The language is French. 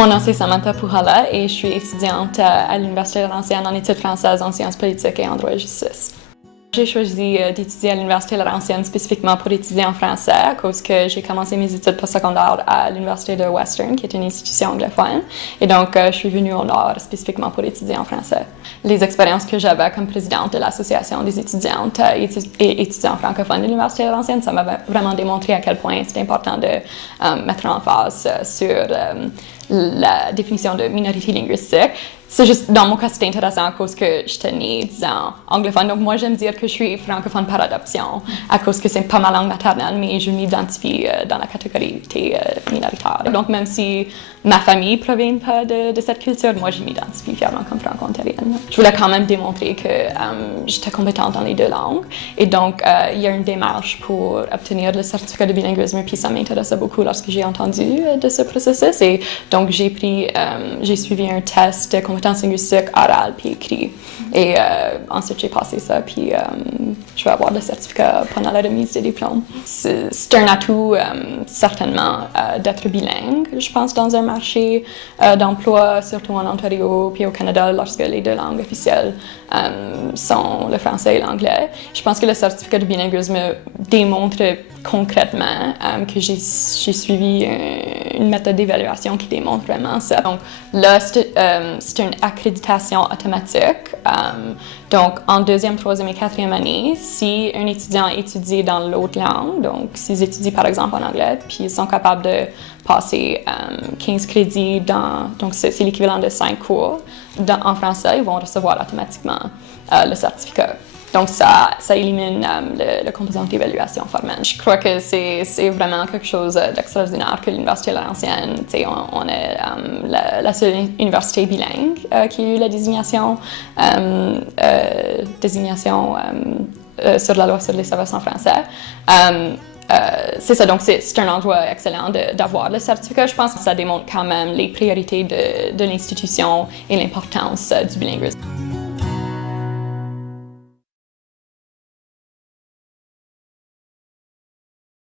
Mon nom c'est Samantha Puhala et je suis étudiante à l'Université Laurentienne en études françaises en sciences politiques et en droit et justice. J'ai choisi d'étudier à l'Université Laurentienne spécifiquement pour étudier en français à cause que j'ai commencé mes études postsecondaires à l'Université de Western, qui est une institution anglophone. Et donc, je suis venue au Nord spécifiquement pour étudier en français. Les expériences que j'avais comme présidente de l'Association des étudiantes et étudiants francophones de l'Université Laurentienne, ça m'a vraiment démontré à quel point c'est important de mettre en face sur la définition de minorité linguistique. C'est juste, dans mon cas, c'était intéressant à cause que j'étais née, disons, anglophone. Donc, moi, j'aime dire que je suis francophone par adoption, à cause que c'est pas ma langue maternelle, mais je m'identifie dans la catégorie minoritaire. Donc, même si ma famille ne provient pas de cette culture, moi, je m'identifie fièrement comme franco-ontarienne. Je voulais quand même démontrer que j'étais compétente dans les deux langues. Et donc, il y a une démarche pour obtenir le certificat de bilinguisme, puis ça m'intéressait beaucoup lorsque j'ai entendu de ce processus. Et donc, j'ai suivi un test de compétences linguistiques orales puis écrit. Et ensuite, j'ai passé ça, puis je vais avoir le certificat pendant la remise des diplômes. C'est un atout, certainement, d'être bilingue, je pense, dans un marché d'emploi, surtout en Ontario puis au Canada, lorsque les deux langues officielles sont le français et l'anglais. Je pense que le certificat de bilinguisme démontre concrètement que j'ai suivi une méthode d'évaluation qui démontre vraiment ça. Donc là, c'est une accréditation automatique. Donc, en deuxième, troisième et quatrième année, si un étudiant étudie dans l'autre langue, donc s'ils étudient par exemple en anglais, puis ils sont capables de passer 15 crédits donc c'est l'équivalent de 5 cours en français, ils vont recevoir automatiquement le certificat. Donc, ça élimine le composant d'évaluation formelle. Je crois que c'est vraiment quelque chose d'extraordinaire que l'Université Laurentienne, on est la seule université bilingue qui a eu la désignation sur la loi sur les services en français. C'est ça, donc c'est un endroit excellent d'avoir le certificat. Je pense que ça démontre quand même les priorités de l'institution et l'importance du bilinguisme.